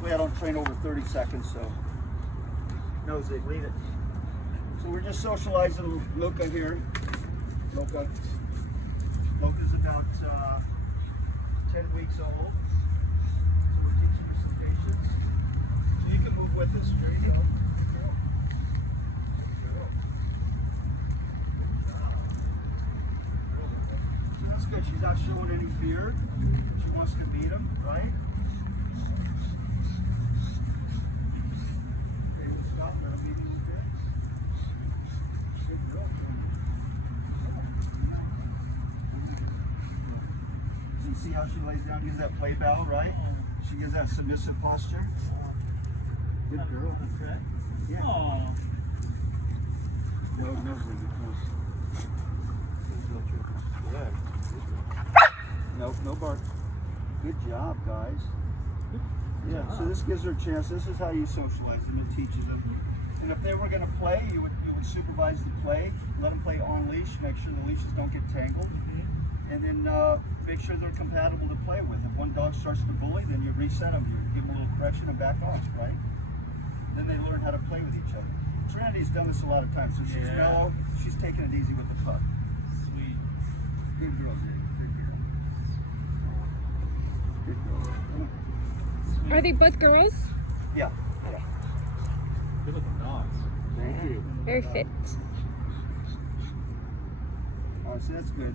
Typically I don't train over 30 seconds, so. No, Zig, leave it. So we're just socializing Luca here. Luca's about 10 weeks old. So we're teaching her some patience. So you can move with us. There you go. That's good. She's not showing any fear. She wants to meet him, right? Okay, we'll stop now. Meet him a bit. Good girl. So you see how she lays down, gives that play bow, right? She gives that submissive posture. Good girl. Yeah. Aww. No, no, Nope, no bark. Good job, guys. Yeah, so this gives her a chance. This is how you socialize them. It teaches them. And if they were going to play, you would supervise the play. Let them play on leash. Make sure the leashes don't get tangled. And then make sure they're compatible to play with. If one dog starts to bully, then you reset them. You give them a little correction and back off, right? Then they learn how to play with each other. Trinity's done this a lot of times, so she's mellow. She's taking it easy with the puck. Sweet. Good girl, Zig. Good girl. Good girl. Are they both girls? Yeah. Good looking dogs. Thank you. Very fit. All right, so that's good.